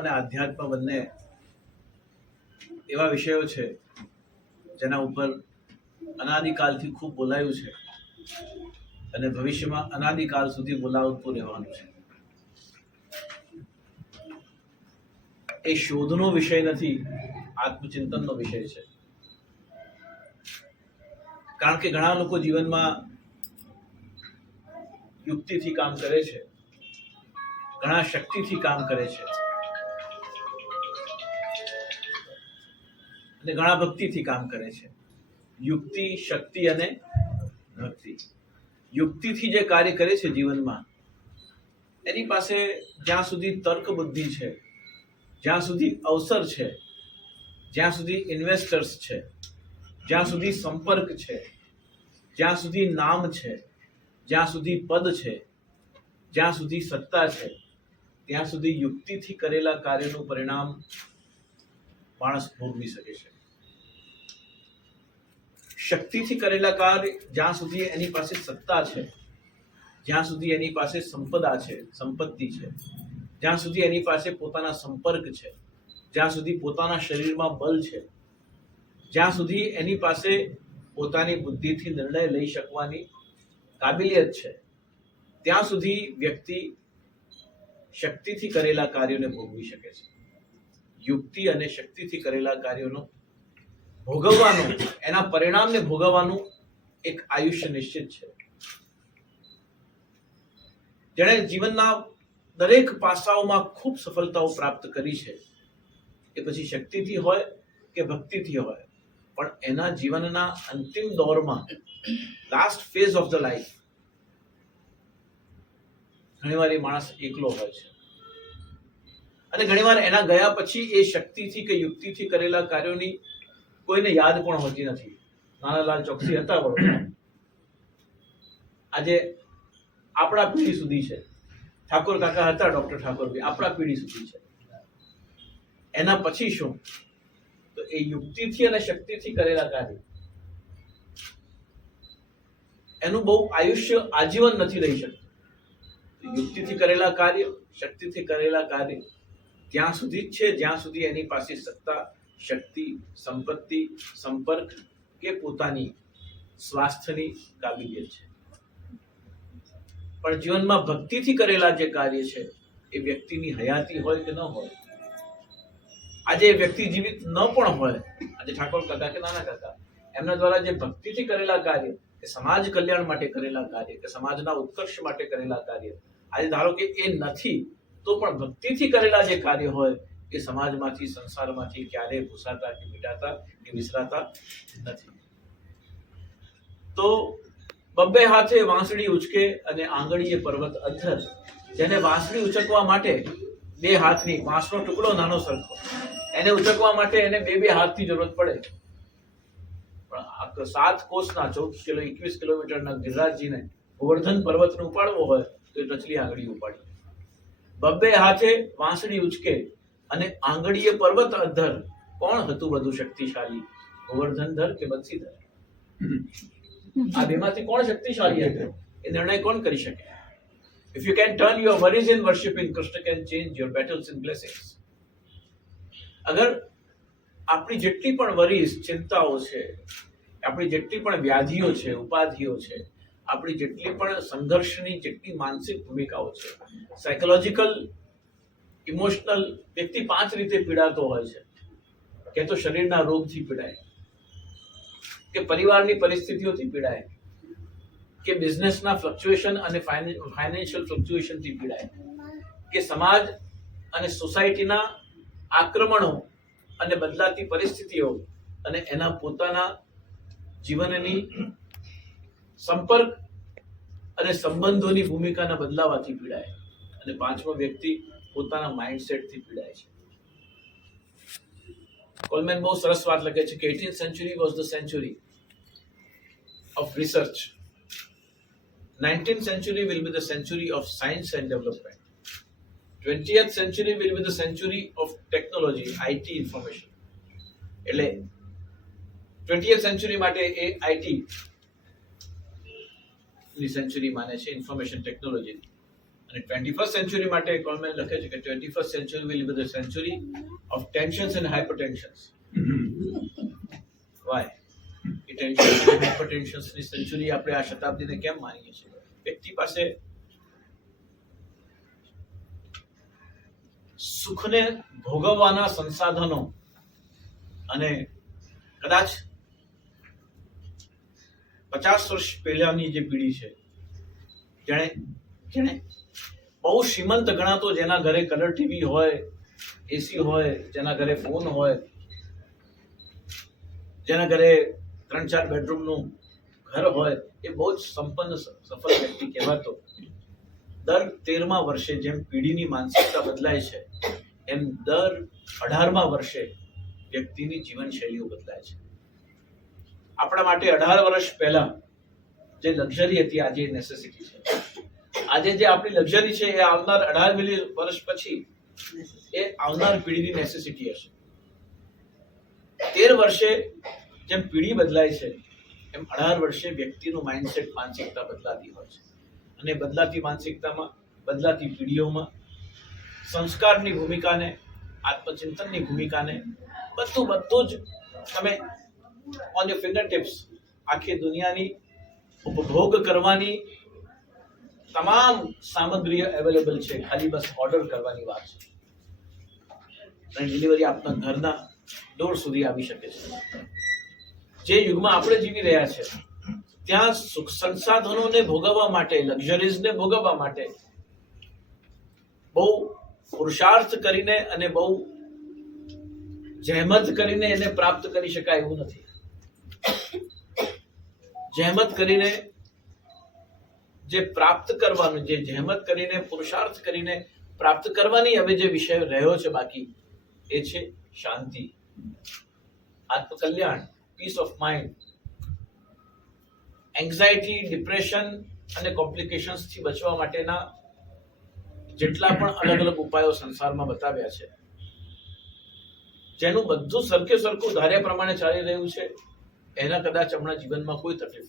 અને આધ્યાત્મ બંને એવા વિષયો છે જેના ઉપર અનાદિકાલથી ખૂબ બોલાયું છે અને ભવિષ્યમાં અનાદિકાલ સુધી બોલાવતું રહેવાનું છે. એ શોધનો વિષય નથી, આત્મચિંતનનો વિષય છે. કારણ કે ઘણા લોકો જીવનમાં યુક્તિથી કામ કરે છે, ઘણા શક્તિથી કામ કરે છે અને ઘણા ભક્તિથી કામ કરે છે. યુક્તિ, શક્તિ અને ભક્તિ. યુક્તિથી જે કાર્ય કરે છે જીવનમાં, એની પાસે જ્યાં સુધી તર્ક બુદ્ધિ છે, જ્યાં સુધી અવસર છે, જ્યાં સુધી ઇન્વેસ્ટર્સ છે, જ્યાં સુધી સંપર્ક છે, જ્યાં સુધી નામ છે, જ્યાં સુધી પદ છે, જ્યાં સુધી સત્તા છે, ત્યાં સુધી યુક્તિથી કરેલા કાર્યનું પરિણામ માણસ ભોગવી શકે છે. શક્તિથી કરેલા કાર્ય જ્યાં સુધી એની પાસે સત્તા છે, જ્યાં સુધી એની પાસે સંપદા છે, સંપત્તિ છે, જ્યાં સુધી એની પાસે પોતાના સંપર્ક છે, જ્યાં સુધી પોતાના શરીરમાં બળ છે, જ્યાં સુધી એની પાસે પોતાની બુદ્ધિથી નિર્ણય લઈ શકવાની કાબિલિયત છે, ત્યાં સુધી વ્યક્તિ શક્તિથી કરેલા કાર્યોને ભોગવી શકે છે. યુક્તિ અને શક્તિથી કરેલા કાર્યોનો ભોગવવાનું, એના પરિણામને ભોગવવાનું એક આયુષ્ય નિશ્ચિત છે. જેણે જીવનના દરેક પાસાઓમાં ખૂબ સફળતાઓ પ્રાપ્ત કરી છે, એ પછી શક્તિથી હોય કે ભક્તિથી હોય, પણ એના જીવનના અંતિમ દોરમાં, last phase of the life, ઘણીવાર એ માણસ એકલો હોય છે અને ઘણીવાર એના ગયા પછી એ શક્તિથી કે યુક્તિથી કરેલા કાર્યોની કોઈને યાદ પણ હોતી નથી. નાનાલાલ ચોકસી હતા વડોદરા, આજે આપણા પેઢી સુધી છે. ઠાકોર કાકા હતા, ડોક્ટર ઠાકોરભાઈ, આપણા પેઢી સુધી છે. એના પછી શું? તો એ યુક્તિથી અને શક્તિથી કરેલા કાર્ય, એનું બહુ આયુષ્ય આજીવન નથી રહી શકતું. યુક્તિથી કરેલા કાર્ય, શક્તિથી કરેલા કાર્ય ત્યાં સુધી જ છે જ્યાં સુધી એની પાસે સત્તા, શક્તિ, સંપત્તિ, સંપર્ક કે પોતાની સ્વાસ્થ્યની કાબિલિયત છે. પણ જીવનમાં ભક્તિથી કરેલા જે કાર્ય છે, એ વ્યક્તિની હયાતી હોય કે ન હોય, આજે એ વ્યક્તિ જીવિત ન પણ હોય, આજે ઠાકોર કાકા કે નાના કાકા, એમના દ્વારા જે ભક્તિથી કરેલા કાર્ય, કે સમાજ કલ્યાણ માટે કરેલા કાર્ય, કે સમાજના ઉત્કર્ષ માટે કરેલા કાર્ય, આજે ધારો કે એ નથી તો પણ ભક્તિથી કરેલા જે કાર્ય હોય, એ સમાજમાંથી, સંસારમાંથી ક્યારેય ભૂસાતા કે મિટાતા કે વિસરાતા નથી. તો બબ્બે હાથે વાંસળી ઉચકે અને આંગળીએ પર્વત અધ્ધર. જેને વાંસળી ઉચકવા માટે બે હાથની, વાંસનો ટુકડો નાનો સરખો, એને ઉચકવા માટે એને બે હાથની જરૂરત પડે. પણ 7 કોસના 21 કિલોમીટરના ગિરિરાજજીને ગોવર્ધન પર્વતને ઉપાડવો હોય તો એ ટચલી આંગળી ઉપાડી. બબ્બે હાથે વાંસળી ઉચકે અને આંગળીએ પર્વત અધ્ધર. કોણ હતું વધુ શક્તિશાળી, ગોવર્ધનધર કે બત્સીધર? આ બેમાંથી કોણ શક્તિશાળી હતું એ નિર્ણય કોણ કરી શકે? If you can turn your worries in worshiping, Krishna can change your battles in blessings. અગર આપણી જેટલી પણ વરીઝ, ચિંતાઓ છે, આપણી જેટલી પણ વ્યાધિઓ છે, ઉપાધિઓ છે, આપણી જેટલી પણ સંઘર્ષની જેટલી માનસિક ભૂમિકાઓ છે, સાયકોલોજીકલ, ઇમોશનલ, વ્યક્તિ 5 રીતે પીડાતો હોય છે. કે તો શરીરના રોગથી પીડાય, કે પરિવારની પરિસ્થિતિઓથી પીડાય, કે બિઝનેસના ફ્લક્ચ્યુએશન અને ફાઇનાન્શિયલ ફ્લક્ચ્યુએશનથી પીડાય, કે સમાજ અને સોસાયટીના આક્રમણો અને બદલાતી પરિસ્થિતિઓ અને એના પોતાના જીવનની સંપર્ક અને સંબંધોની ભૂમિકાના બદલાવાથી પીડાય, અને 5મો વ્યક્તિ પોતાના માઇન્ડસેટથી પીડાય છે. કોલમેન બહુ સરસ વાત લખે છે કે 18th century was the century of research. 19th century will be the century of science and development. 20th century will be the century of technology, IT, information. એટલે 20th century માટે એ IT ની સેન્ચુરી માને છે, information technology. અને 21st century માટે કોલમેન લખે છે કે 21st century will be the century of tensions and hypertensions. Why? એ ટેન્શન્સ અને હાઇપરટેન્શન્સની સેન્ચુરી આપણે આ શતાબ્દીને કેમ માનીએ છીએ? વ્યક્તિ પાસે સુખને ભોગવવાના સંસાધનો અને કદાચ 50 વર્ષ પહેલાની જે પેઢી છે, જેણે બહુ શ્રીમંત ગણાતો, જેના ઘરે કલર ટીવી હોય, એસી હોય, જેના ઘરે ફોન હોય, જેના ઘરે 3-4 બેડરૂમનું ઘર હોય, એ બહુ જ સંપન્ન સફળ વ્યક્તિ કહેવાતો. દર 13મા વર્ષે જેમ પેઢીની માનસિકતા બદલાય છે, એમ દર 18મા વર્ષે વ્યક્તિની જીવનશૈલીઓ બદલાય છે. આપણા માટે 18 વર્ષ પહેલા જે લક્ઝરી હતી, આજે નેસેસિટી છે. આજે જે આપણી લક્ઝરી છે, એ આવનાર 18 વર્ષ પછી એ આવનાર પેઢીની નેસેસિટી હશે. 13 વર્ષે જેમ પેઢી બદલાય છે, એમ 18 વર્ષે વ્યક્તિનું માઇન્ડસેટ, માનસિકતા બદલાતી હોય છે. અને બદલાતી માનસિકતામાં, બદલાતી પેઢીઓમાં સંસ્કારની ભૂમિકાને, આત્મચિંતનની ભૂમિકાને, બધું જ તમે ઓન યોર ફિંગર ટિપ્સ આખી દુનિયાની ઉપભોગ કરવાની તમામ સામગ્રી અવેલેબલ છે. ખાલી બસ ઓર્ડર કરવાની વાત છે અને ડિલિવરી આપના ઘરના ડોર સુધી આવી શકે છે. જે યુગમાં આપણે જીવી રહ્યા છે, ત્યાં સુખ સંસાધનોને ભોગવવા માટે, લક્ઝરીઝને ભોગવવા માટે બહુ પુરુષાર્થ કરીને અને બહુ જહેમત કરીને એને પ્રાપ્ત કરી શકાય એવું નથી. જહેમત કરીને જે પ્રાપ્ત કરવાનું, જે જહેમત કરીને, પુરુષાર્થ કરીને પ્રાપ્ત કરવાની હવે જે વિષય રહ્યો છે બાકી, એ છે શાંતિ, આત્મકલ્યાણ, peace of mind. Anxiety, depression અને કોમ્પ્લિકેશન્સ થી બચવા માટેના જેટલા પણ અલગ અલગ ઉપાયો સંસારમાં બતાવ્યા છે, જેનું બધું સરખે સરખું ધાર્યા પ્રમાણે ચાલી રહ્યું છે, એના કદાચ હમણાં જીવનમાં કોઈ તકલીફ